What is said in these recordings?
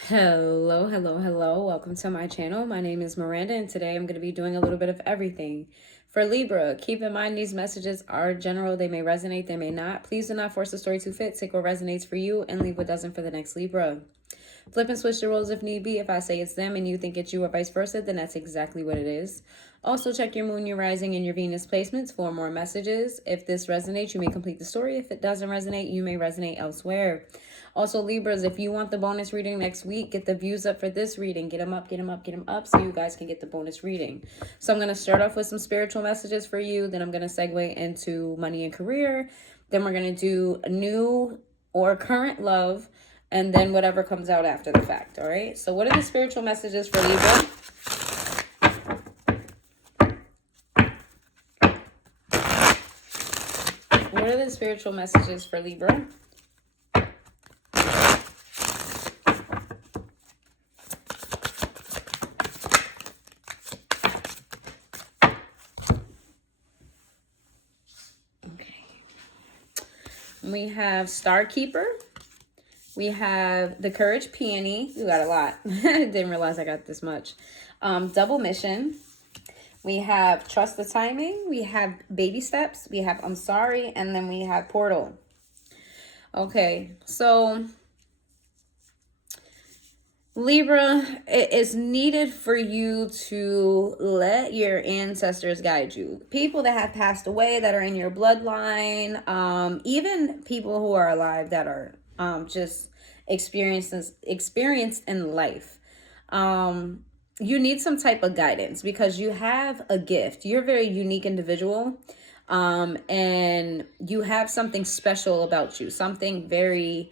Hello, hello, hello. Welcome to my channel. My name is Miranda, and today I'm going to be doing a little bit of everything. For Libra, keep in mind these messages are general. They may resonate, they may not. Please do not force the story to fit. Take what resonates for you and leave what doesn't for the next Libra. Flip and switch the roles if need be. If I say it's them and you think it's you or vice versa, then that's exactly what it is. Also, check your moon, your rising, and your Venus placements for more messages. If this resonates, you may complete the story. If it doesn't resonate, you may resonate elsewhere. Also, Libras, if you want the bonus reading next week, get the views up for this reading. Get them up, get them up, get them up so you guys can get the bonus reading. So I'm going to start off with some spiritual messages for you. Then I'm going to segue into money and career. Then we're going to do new or current love. And then whatever comes out after the fact, all right? So what are the spiritual messages for Libra? What are the spiritual messages for Libra? Okay. We have Star Keeper. We have the Courage Peony. We got a lot. I didn't realize I got this much. Double Mission. We have Trust the Timing. We have Baby Steps. We have I'm Sorry. And then we have Portal. Okay, so Libra, it is needed for you to let your ancestors guide you. People that have passed away that are in your bloodline, even people who are alive that are just experienced in life. You need some type of guidance because you have a gift. You're a very unique individual. And you have something special about you, something very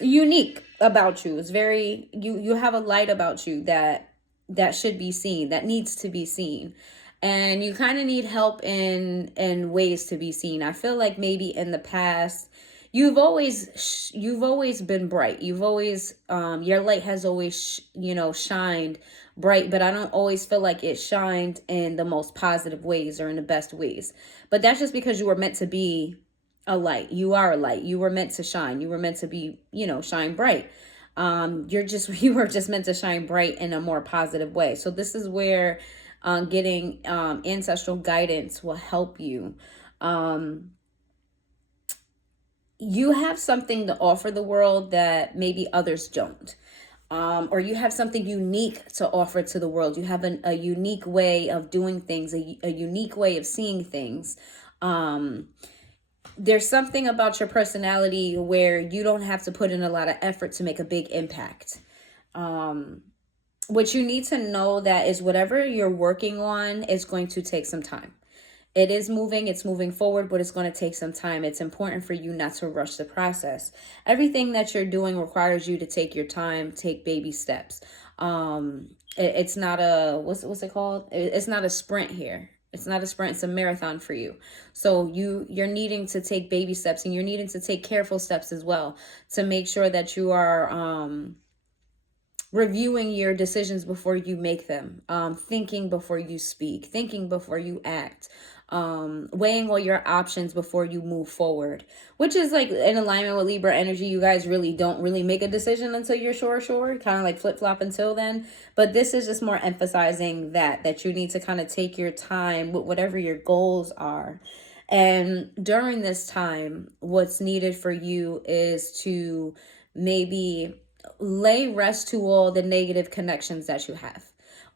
unique about you. It's very, you have a light about you that should be seen, that needs to be seen. And you kind of need help in ways to be seen. I feel like maybe in the past you've always been bright. You've always your light has always shined bright, but I don't always feel like it shined in the most positive ways or in the best ways. But that's just because you were meant to be a light. You are a light. You were meant to shine. You were meant to be, shine bright. You were just meant to shine bright in a more positive way. So this is where getting ancestral guidance will help you. You have something to offer the world that maybe others don't. Or you have something unique to offer to the world. You have a unique way of doing things, a unique way of seeing things. There's something about your personality where you don't have to put in a lot of effort to make a big impact. What you need to know that is whatever you're working on is going to take some time. It's moving forward, but it's going to take some time. It's important for you not to rush the process. Everything that you're doing requires you to take your time, take baby steps. It's not a, what's it called? It's not a sprint here. It's not a sprint, it's a marathon for you. So you're needing to take baby steps, and you're needing to take careful steps as well to make sure that you are reviewing your decisions before you make them, thinking before you speak, thinking before you act, weighing all your options before you move forward, which is like in alignment with Libra energy. You guys really don't really make a decision until you're sure, kind of like flip-flop until then. But this is just more emphasizing that you need to kind of take your time with whatever your goals are. And during this time, what's needed for you is to maybe lay rest to all the negative connections that you have,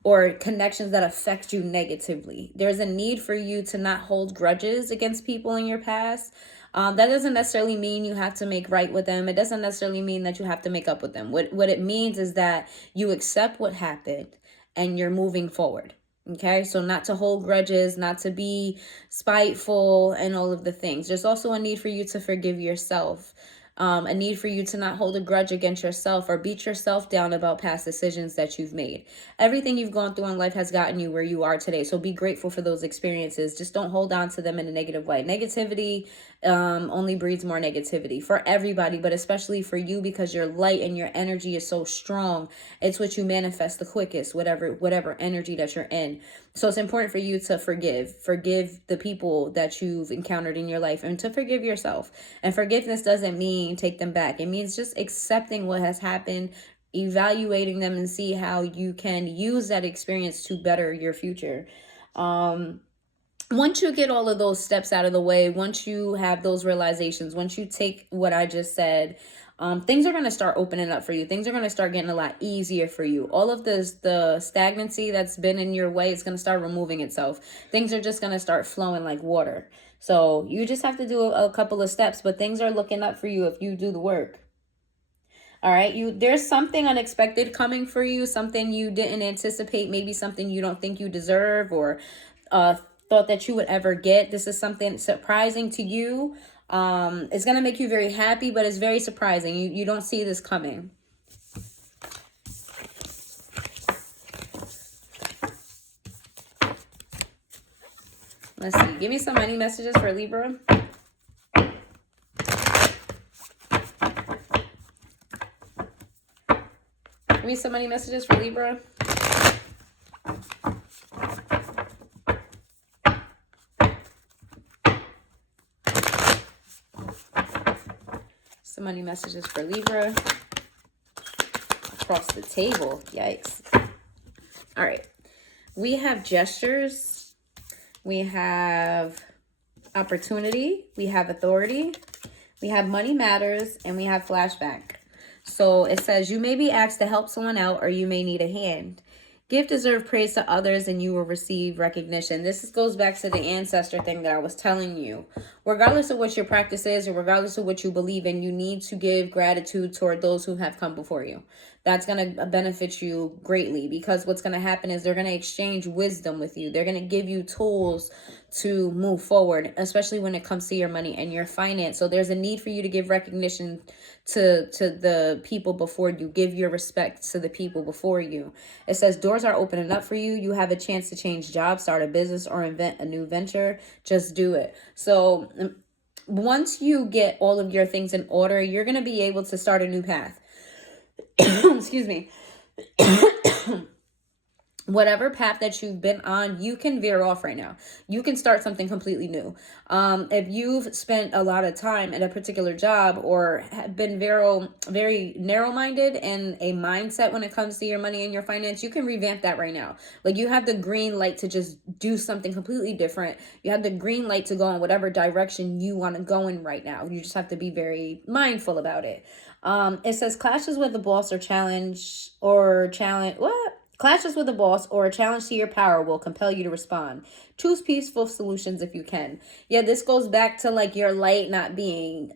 or connections that affect you negatively. There's a need for you to not hold grudges against people in your past. That doesn't necessarily mean you have to make right with them. It doesn't necessarily mean that you have to make up with them. What it means is that you accept what happened and you're moving forward. Okay, so not to hold grudges, not to be spiteful and all of the things. There's also a need for you to forgive yourself. A need for you to not hold a grudge against yourself or beat yourself down about past decisions that you've made. Everything you've gone through in life has gotten you where you are today. So be grateful for those experiences. Just don't hold on to them in a negative way. Negativity only breeds more negativity for everybody, but especially for you, because your light and your energy is so strong. It's what you manifest the quickest, whatever energy that you're in. So it's important for you to forgive the people that you've encountered in your life, and to forgive yourself. And forgiveness doesn't mean take them back. It means just accepting what has happened, evaluating them and see how you can use that experience to better your future. Once you get all of those steps out of the way, once you have those realizations, once you take what I just said, things are going to start opening up for you. Things are going to start getting a lot easier for you. All of the stagnancy that's been in your way is going to start removing itself. Things are just going to start flowing like water. So you just have to do a couple of steps, but things are looking up for you if you do the work. All right, there's something unexpected coming for you, something you didn't anticipate, maybe something you don't think you deserve or thought that you would ever get. This is something surprising to you. It's going to make you very happy, but it's very surprising. You don't see this coming. Let's see. Give me some money messages for Libra. Give me some money messages for Libra. Some money messages for Libra. Across the table. Yikes. All right. We have gestures. We have opportunity. We have authority. We have money matters. And we have flashback. So it says, you may be asked to help someone out or you may need a hand. Give deserved praise to others and you will receive recognition. This goes back to the ancestor thing that I was telling you. Regardless of what your practice is or regardless of what you believe in, you need to give gratitude toward those who have come before you. That's going to benefit you greatly because what's going to happen is they're going to exchange wisdom with you. They're going to give you tools to move forward, especially when it comes to your money and your finance. So there's a need for you to give recognition to the people before you. Give your respect to the people before you. It says doors are opening up for you. You have a chance to change jobs, start a business, or invent a new venture. Just do it. So once you get all of your things in order, you're going to be able to start a new path. Excuse me. Whatever path that you've been on, you can veer off right now. You can start something completely new. If you've spent a lot of time at a particular job or have been very narrow-minded and a mindset when it comes to your money and your finance, you can revamp that right now. Like you have the green light to just do something completely different. You have the green light to go in whatever direction you want to go in right now. You just have to be very mindful about it. It says clashes with the boss or challenge. Clashes with a boss or a challenge to your power will compel you to respond. Choose peaceful solutions if you can. Yeah, this goes back to like your light not being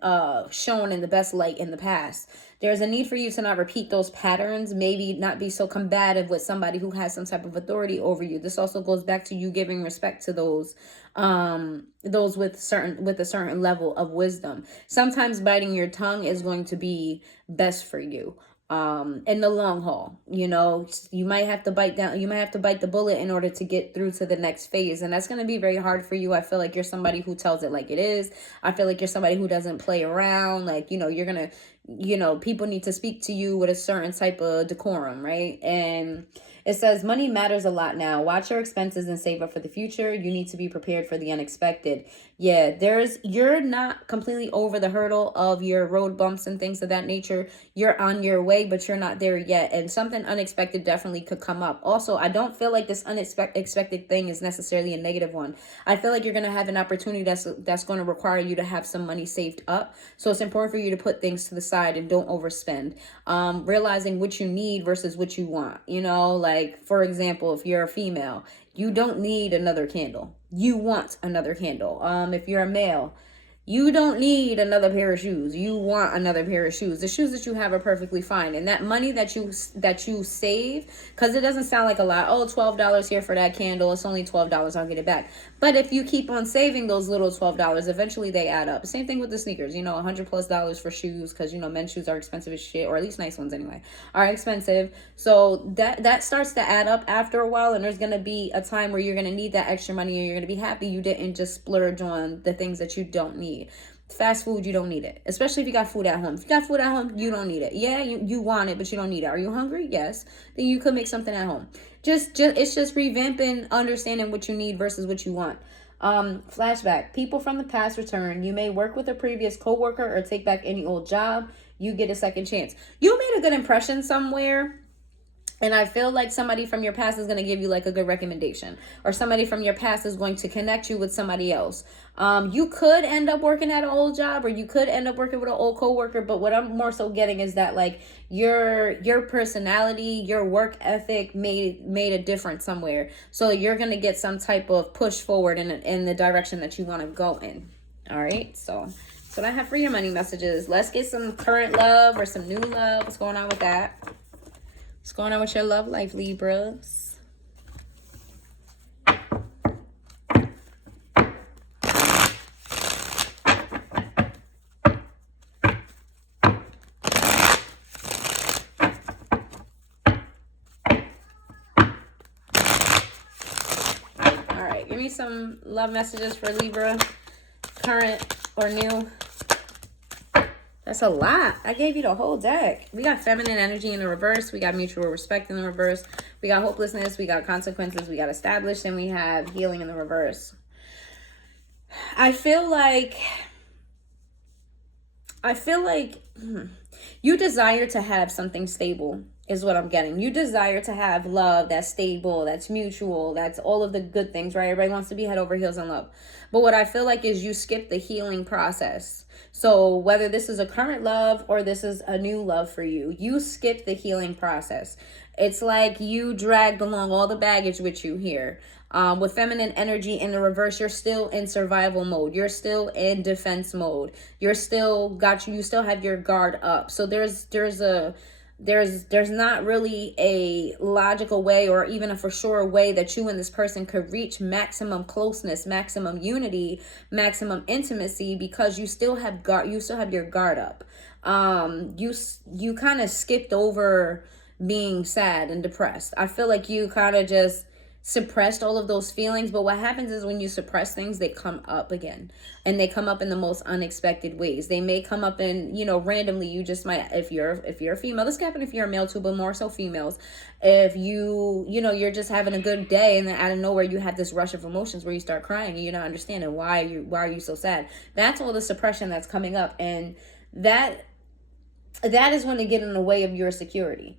shown in the best light in the past. There's a need for you to not repeat those patterns, maybe not be so combative with somebody who has some type of authority over you. This also goes back to you giving respect to those with a certain level of wisdom. Sometimes biting your tongue is going to be best for you. In the long haul, you might have to bite the bullet in order to get through to the next phase. And that's going to be very hard for you. I feel like you're somebody who tells it like it is. I feel like you're somebody who doesn't play around. Like, you're going to, people need to speak to you with a certain type of decorum, right? And it says money matters a lot now. Watch your expenses and save up for the future. You need to be prepared for the unexpected. Yeah, you're not completely over the hurdle of your road bumps and things of that nature. You're on your way, but you're not there yet. And something unexpected definitely could come up. Also, I don't feel like this unexpected thing is necessarily a negative one. I feel like you're going to have an opportunity that's going to require you to have some money saved up. So it's important for you to put things to the side and don't overspend. Realizing what you need versus what you want. Like, for example, if you're a female, you don't need another candle. You want another candle. If you're a male, you don't need another pair of shoes. You want another pair of shoes. The shoes that you have are perfectly fine. And that money that you save, because it doesn't sound like a lot. Oh, $12 here for that candle. It's only $12. I'll get it back. But if you keep on saving those little $12, eventually they add up. Same thing with the sneakers. $100+ for shoes, because men's shoes are expensive as shit, or at least nice ones anyway, are expensive. So that starts to add up after a while, and there's gonna be a time where you're gonna need that extra money, and you're gonna be happy you didn't just splurge on the things that you don't need. Fast food, you don't need it, especially if you got food at home. If you got food at home, you don't need it. Yeah, you want it, but you don't need it. Are you hungry? Yes. Then you could make something at home. It's just revamping, understanding what you need versus what you want. Flashback. People from the past return. You may work with a previous coworker or take back any old job. you get a second chance. You made a good impression somewhere, and I feel like somebody from your past is going to give you like a good recommendation, or somebody from your past is going to connect you with somebody else. You could end up working at an old job, or you could end up working with an old coworker. But what I'm more so getting is that like your personality, your work ethic made a difference somewhere. So you're going to get some type of push forward in the direction that you want to go in. All right. So that's what I have for your money messages. Let's get some current love or some new love. What's going on with that? What's going on with your love life, Libras? All right, give me some love messages for Libra, current or new. That's a lot. I gave you the whole deck. We got feminine energy in the reverse. We got mutual respect in the reverse. We got hopelessness. We got consequences. We got established. And we have healing in the reverse. I feel like you desire to have something stable is what I'm getting. You desire to have love that's stable, that's mutual, that's all of the good things, right? Everybody wants to be head over heels in love. But what I feel like is you skip the healing process. So whether this is a current love or this is a new love for you, you skip the healing process. It's like you dragged along all the baggage with you here. With feminine energy in the reverse, you're still in survival mode. You're still in defense mode. You still have your guard up. So there's not really a logical way or even a for sure way that you and this person could reach maximum closeness, maximum unity, maximum intimacy, because you still have your guard up. You kind of skipped over being sad and depressed. I feel like you kind of just suppressed all of those feelings. But what happens is when you suppress things, they come up again, and they come up in the most unexpected ways. They may come up in, randomly. You just might, if you're a female, this can happen if you're a male too, but more so females. If you're just having a good day, and then out of nowhere you have this rush of emotions where you start crying and you're not understanding why are you so sad. That's all the suppression that's coming up, and that is going to get in the way of your security.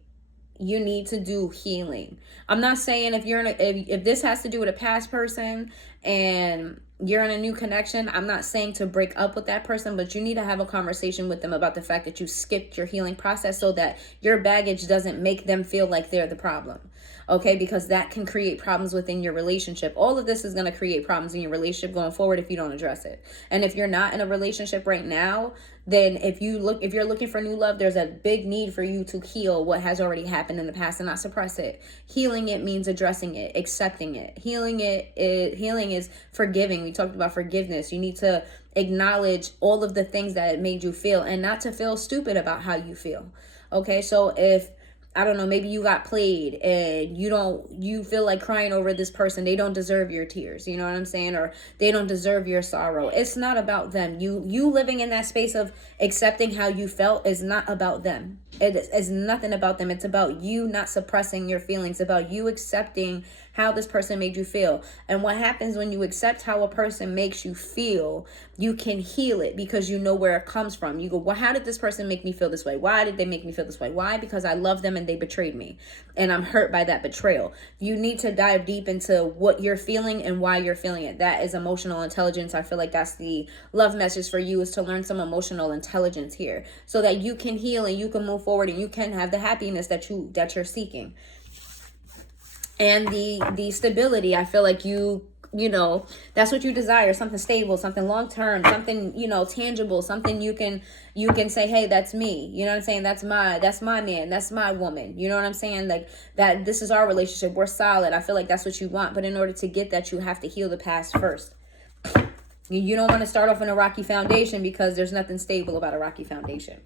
You need to do healing. I'm not saying if this has to do with a past person and you're in a new connection, I'm not saying to break up with that person, but you need to have a conversation with them about the fact that you skipped your healing process so that your baggage doesn't make them feel like they're the problem. Okay, because that can create problems within your relationship. All of this is going to create problems in your relationship going forward if you don't address it. And if you're not in a relationship right now, then if you're looking for new love, there's a big need for you to heal what has already happened in the past and not suppress it. Healing it means addressing it, accepting it. Healing is forgiving. We talked about forgiveness. You need to acknowledge all of the things that it made you feel and not to feel stupid about how you feel. Okay, so if I don't know, maybe you got played and you feel like crying over this person. They don't deserve your tears. You know what I'm saying? Or they don't deserve your sorrow. It's not about them. You living in that space of accepting how you felt is not about them. It is nothing about them. It's about you not suppressing your feelings, about you accepting how this person made you feel. And what happens when you accept how a person makes you feel, you can heal it because you know where it comes from. You go, well, how did this person make me feel this way? Why did they make me feel this way? Why? Because I love them and they betrayed me. And I'm hurt by that betrayal. You need to dive deep into what you're feeling and why you're feeling it. That is emotional intelligence. I feel like that's the love message for you, is to learn some emotional intelligence here so that you can heal and you can move forward and you can have the happiness that you're seeking. And the stability, I feel like that's what you desire, something stable, something long-term, something, tangible, something you can say, hey, that's me. You know what I'm saying? That's my man. That's my woman. You know what I'm saying? Like that, this is our relationship. We're solid. I feel like that's what you want. But in order to get that, you have to heal the past first. You don't want to start off in a rocky foundation because there's nothing stable about a rocky foundation.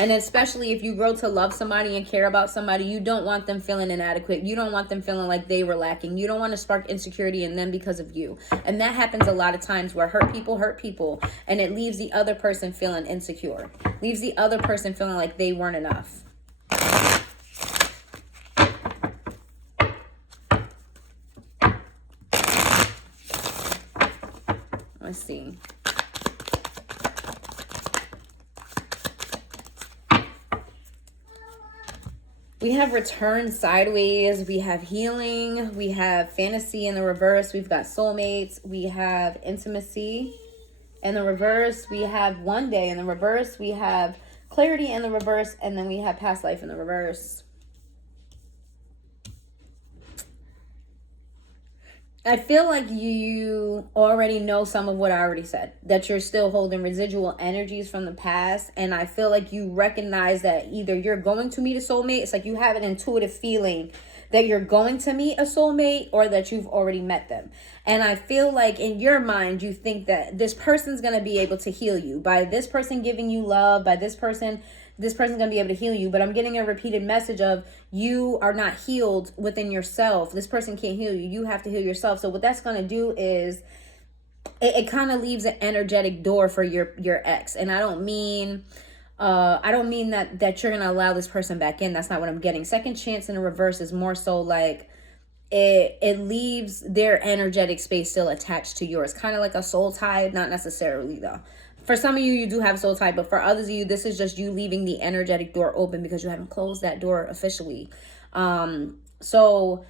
And especially if you grow to love somebody and care about somebody, you don't want them feeling inadequate. You don't want them feeling like they were lacking. You don't want to spark insecurity in them because of you. And that happens a lot of times where hurt people, and it leaves the other person feeling insecure. Leaves the other person feeling like they weren't enough. Let's see. We have return sideways. We have healing. We have fantasy in the reverse. We've got soulmates. We have intimacy in the reverse. We have one day in the reverse. We have clarity in the reverse. And then we have past life in the reverse. I feel like you already know some of what I already said, that you're still holding residual energies from the past. And I feel like you recognize that either you're going to meet a soulmate. It's like you have an intuitive feeling that you're going to meet a soulmate, or that you've already met them. And I feel like in your mind, you think that this person's going to be able to heal you by this person giving you love, by this person's going to be able to heal you. But I'm getting a repeated message of you are not healed within yourself. This person can't heal you. You have to heal yourself. So what that's going to do is it kind of leaves an energetic door for your ex. And I don't mean that you're going to allow this person back in. That's not what I'm getting. Second chance in the reverse is more so like it leaves their energetic space still attached to yours. Kind of like a soul tie, not necessarily though. For some of you, you do have a soul tie, but for others of you, this is just you leaving the energetic door open because you haven't closed that door officially. So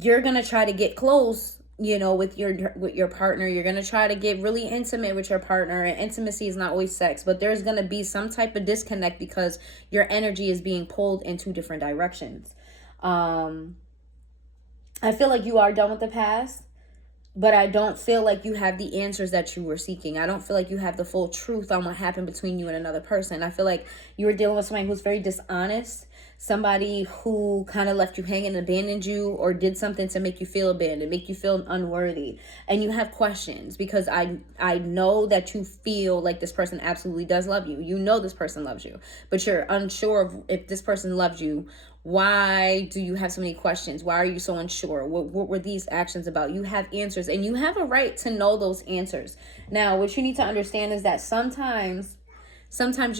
you're going to try to get close, with your partner. You're going to try to get really intimate with your partner, and intimacy is not always sex, but there's going to be some type of disconnect because your energy is being pulled in two different directions. I feel like you are done with the past, but I don't feel like you have the answers that you were seeking. I don't feel like you have the full truth on what happened between you and another person. I feel like you were dealing with somebody who's very dishonest, somebody who kind of left you hanging, abandoned you, or did something to make you feel abandoned, make you feel unworthy. And you have questions because I know that you feel like this person absolutely does love you. You know this person loves you, but you're unsure of if this person loves you. Why do you have so many questions? Why are you so unsure? What were these actions about? You have answers, and you have a right to know those answers. Now, what you need to understand is that sometimes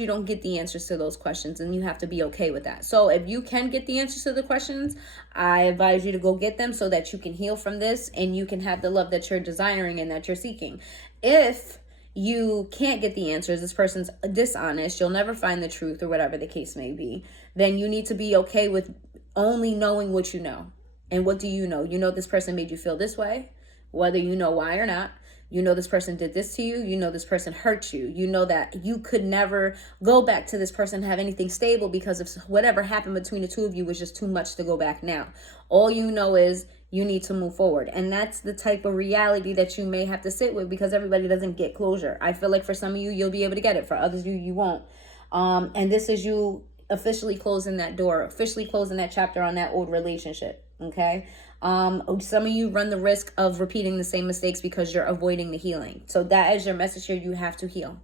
you don't get the answers to those questions, and you have to be okay with that. So if you can get the answers to the questions, I advise you to go get them so that you can heal from this and you can have the love that you're desiring and that you're seeking. If you can't get the answers, this person's dishonest, you'll never find the truth, or whatever the case may be, then you need to be okay with only knowing what you know. And what do you know? You know this person made you feel this way, whether you know why or not. You know this person did this to you. You know this person hurt you. You know that you could never go back to this person and have anything stable because if whatever happened between the two of you was just too much to go back now. All you know is you need to move forward. And that's the type of reality that you may have to sit with because everybody doesn't get closure. I feel like for some of you, you'll be able to get it. For others of you, you won't. And this is you officially closing that door, officially closing that chapter on that old relationship. Okay. Some of you run the risk of repeating the same mistakes because you're avoiding the healing. So that is your message here. You have to heal.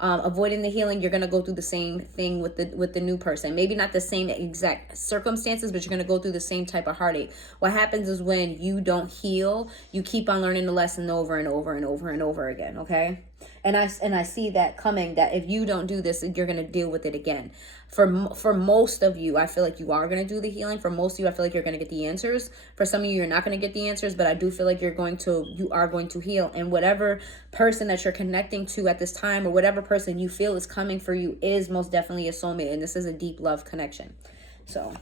Avoiding the healing, you're going to go through the same thing with the new person. Maybe not the same exact circumstances, but you're going to go through the same type of heartache. What happens is when you don't heal, you keep on learning the lesson over and over and over and over again, okay? And I see that coming, that if you don't do this, you're going to deal with it again. For most of you, I feel like you are going to do the healing. For most of you, I feel like you're going to get the answers. For some of you, you're not going to get the answers, but I do feel like you are going to heal. And whatever person that you're connecting to at this time, or whatever person you feel is coming for you, is most definitely a soulmate. And this is a deep love connection. So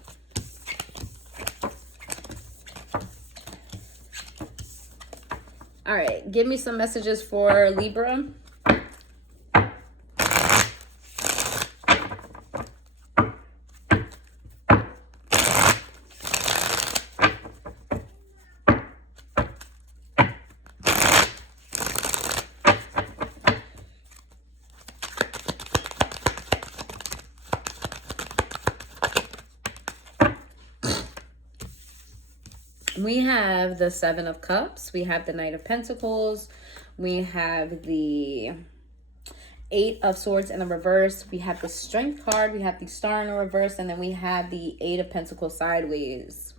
all right, give me some messages for Libra. We have the Seven of Cups. We have the Knight of Pentacles. We have the Eight of Swords in the reverse. We have the Strength card. We have the Star in the reverse. And then we have the Eight of Pentacles sideways.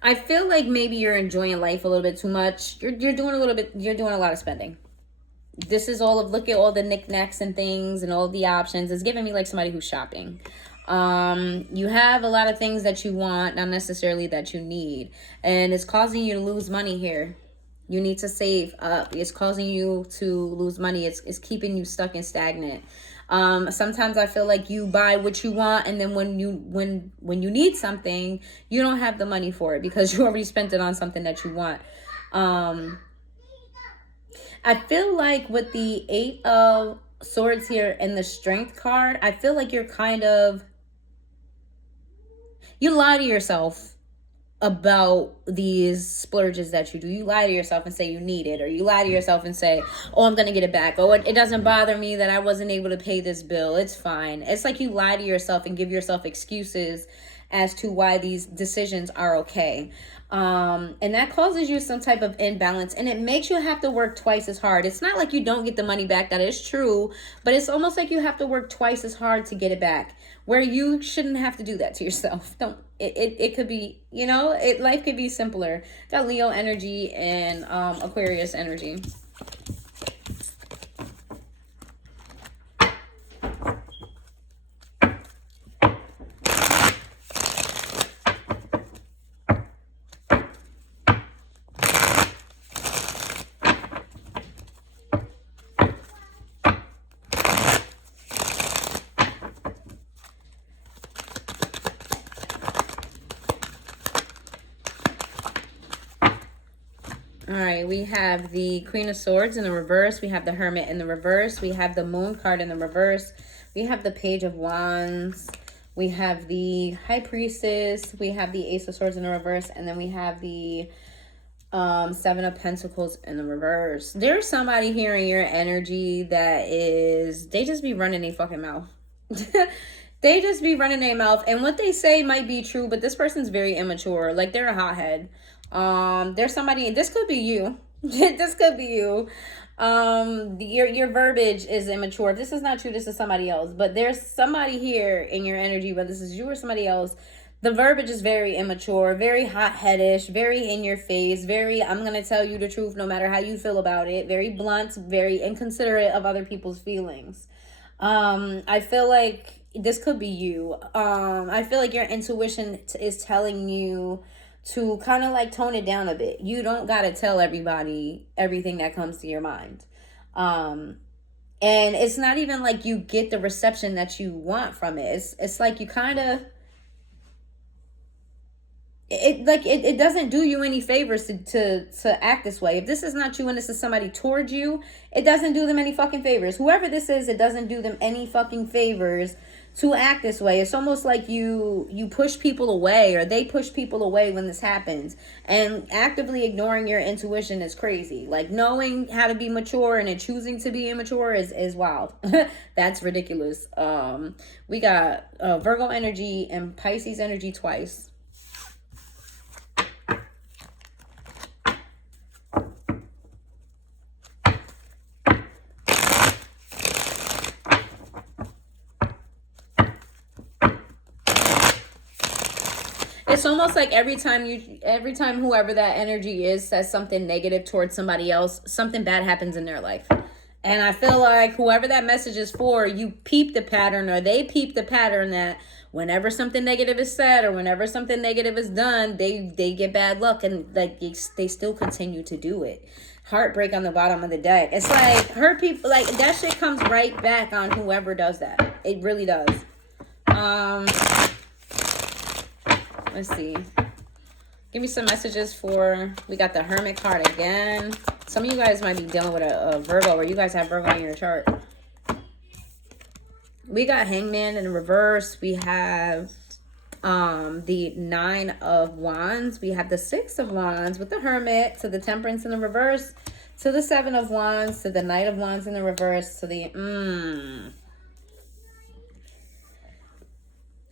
I feel like maybe you're enjoying life a little bit too much. You're doing a lot of spending. This is look at all the knickknacks and things and all the options. It's giving me like somebody who's shopping. You have a lot of things that you want, not necessarily that you need, and it's causing you to lose money here. You need to save up. It's causing you to lose money. It's keeping you stuck and stagnant. Sometimes I feel like you buy what you want, and then when you need something, you don't have the money for it because you already spent it on something that you want. I feel like with the 8 of Swords here and the Strength card, I feel like you're kind of, you lie to yourself about these splurges that you do. You lie to yourself and say you need it, or you lie to yourself and say, oh, I'm gonna get it back. Oh, it doesn't bother me that I wasn't able to pay this bill. It's fine. It's like you lie to yourself and give yourself excuses as to why these decisions are okay. And that causes you some type of imbalance, and it makes you have to work twice as hard. It's not like you don't get the money back. That is true, but it's almost like you have to work twice as hard to get it back, where you shouldn't have to do that to yourself. Don't. It could be, life could be simpler. Got Leo energy and Aquarius energy. All right, we have the Queen of Swords in the reverse. We have the Hermit in the reverse. We have the Moon card in the reverse. We have the Page of Wands. We have the High Priestess. We have the Ace of Swords in the reverse. And then we have the Seven of Pentacles in the reverse. There's somebody here in your energy that they just be running their fucking mouth. They just be running their mouth. And what they say might be true, but this person's very immature. Like, they're a hothead. There's somebody, this could be you. This could be you. Your verbiage is immature. If this is not true, this is somebody else. But there's somebody here in your energy, whether this is you or somebody else. The verbiage is very immature, very hot-headish, very in your face, very, I'm going to tell you the truth no matter how you feel about it, very blunt, very inconsiderate of other people's feelings. I feel like this could be you. I feel like your intuition is telling you to kind of like tone it down a bit. You don't got to tell everybody everything that comes to your mind. And it's not even like you get the reception that you want from it. It's like you kind of, it doesn't do you any favors to act this way. If this is not you and this is somebody towards you, it doesn't do them any fucking favors. Whoever this is, it doesn't do them any fucking favors to act this way. It's almost like you push people away, or they push people away when this happens. And actively ignoring your intuition is crazy. Like, knowing how to be mature and then choosing to be immature is wild. That's ridiculous. We got Virgo energy and Pisces energy twice. It's almost like every time whoever that energy is says something negative towards somebody else, something bad happens in their life. And I feel like whoever that message is for, you peep the pattern, or they peep the pattern that whenever something negative is said or whenever something negative is done, they get bad luck, and like they still continue to do it. Heartbreak on the bottom of the deck. It's like hurt people, like that shit comes right back on whoever does that. It really does. Let's see. Give me some messages for, we got the Hermit card again. Some of you guys might be dealing with a Virgo, or you guys have Virgo in your chart. We got Hangman in reverse. We have the Nine of Wands. We have the Six of Wands with the Hermit, to the Temperance in the reverse, to the Seven of Wands, to the Knight of Wands in the reverse, to the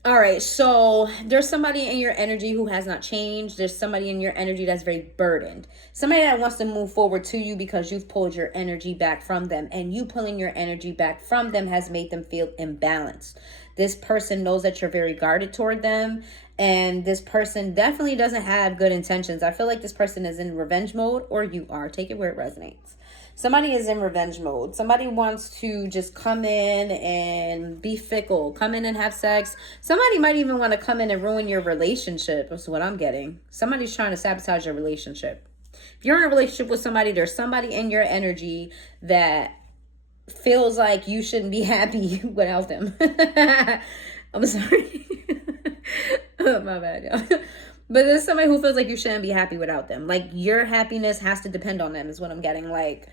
All right, so there's somebody in your energy who has not changed. There's somebody in your energy that's very burdened. Somebody that wants to move forward to you because you've pulled your energy back from them. And you pulling your energy back from them has made them feel imbalanced. This person knows that you're very guarded toward them. And this person definitely doesn't have good intentions. I feel like this person is in revenge mode, or you are. Take it where it resonates. Somebody is in revenge mode. Somebody wants to just come in and be fickle. Come in and have sex. Somebody might even want to come in and ruin your relationship. That's what I'm getting. Somebody's trying to sabotage your relationship. If you're in a relationship with somebody, there's somebody in your energy that feels like you shouldn't be happy without them. I'm sorry. Oh, my bad, y'all. But there's somebody who feels like you shouldn't be happy without them. Like, your happiness has to depend on them, is what I'm getting. Like,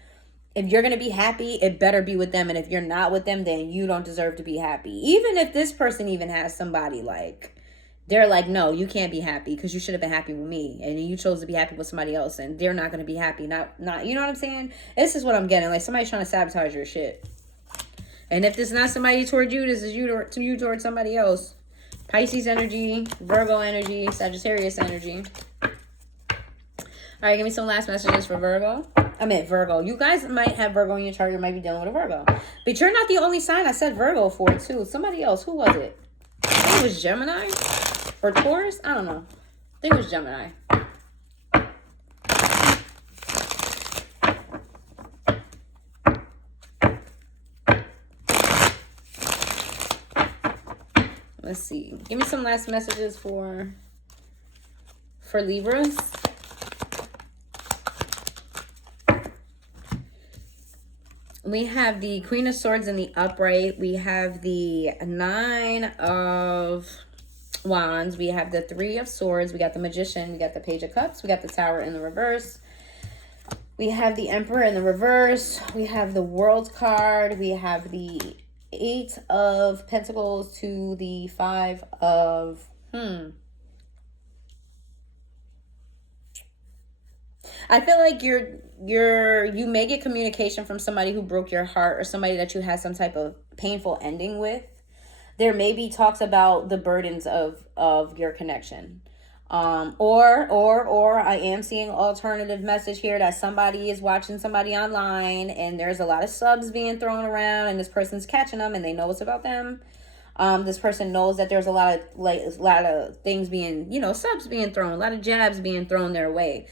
if you're going to be happy, it better be with them. And if you're not with them, then you don't deserve to be happy. Even if this person even has somebody, like, they're like, no, you can't be happy because you should have been happy with me. And you chose to be happy with somebody else. And they're not going to be happy. Not, you know what I'm saying? This is what I'm getting. Like, somebody's trying to sabotage your shit. And if this is not somebody toward you, this is you towards somebody else. Pisces energy, Virgo energy, Sagittarius energy. All right, give me some last messages for Virgo. I meant Virgo. You guys might have Virgo in your chart. You might be dealing with a Virgo. But you're not the only sign I said Virgo for, too. Somebody else. Who was it? I think it was Gemini or Taurus. I don't know. I think it was Gemini. Let's see. Give me some last messages for Libras. We have the Queen of Swords in the upright. We have the Nine of Wands. We have the Three of Swords. We got the Magician. We got the Page of Cups. We got the Tower in the reverse. We have the Emperor in the reverse. We have the World card. We have the Eight of Pentacles to the Five of I feel like you may get communication from somebody who broke your heart or somebody that you had some type of painful ending with. There may be talks about the burdens of your connection. Or I am seeing alternative message here that somebody is watching somebody online and there's a lot of subs being thrown around and this person's catching them and they know it's about them. This person knows that there's a lot of things being, subs being thrown, a lot of jabs being thrown their way.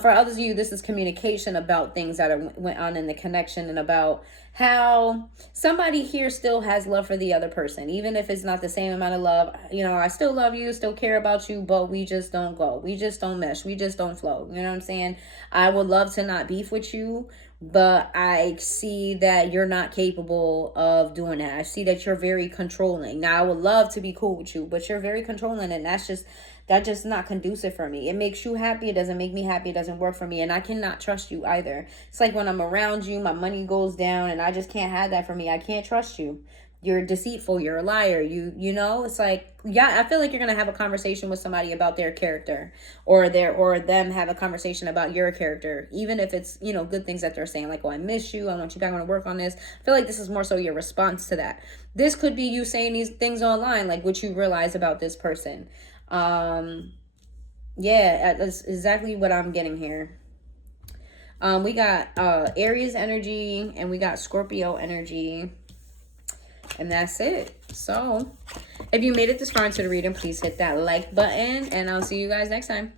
For others of you, this is communication about things that went on in the connection and about how somebody here still has love for the other person, even if it's not the same amount of love. I still love you, still care about you, but we just don't go. We just don't mesh. We just don't flow. You know what I'm saying? I would love to not beef with you, but I see that you're not capable of doing that. I see that you're very controlling. Now, I would love to be cool with you, but you're very controlling, and that's just not conducive for me. It makes you happy. It doesn't make me happy. It doesn't work for me. And I cannot trust you either. It's like when I'm around you, my money goes down and I just can't have that for me. I can't trust you. You're deceitful. You're a liar. It's like, yeah, I feel like you're going to have a conversation with somebody about their character or them have a conversation about your character. Even if it's, good things that they're saying, like, oh, I miss you. I want you back. I want to work on this. I feel like this is more so your response to that. This could be you saying these things online, like what you realize about this person. Yeah, that's exactly what I'm getting here. We got Aries energy and we got Scorpio energy, and that's it. So if you made it this far into the reading, please hit that like button and I'll see you guys next time.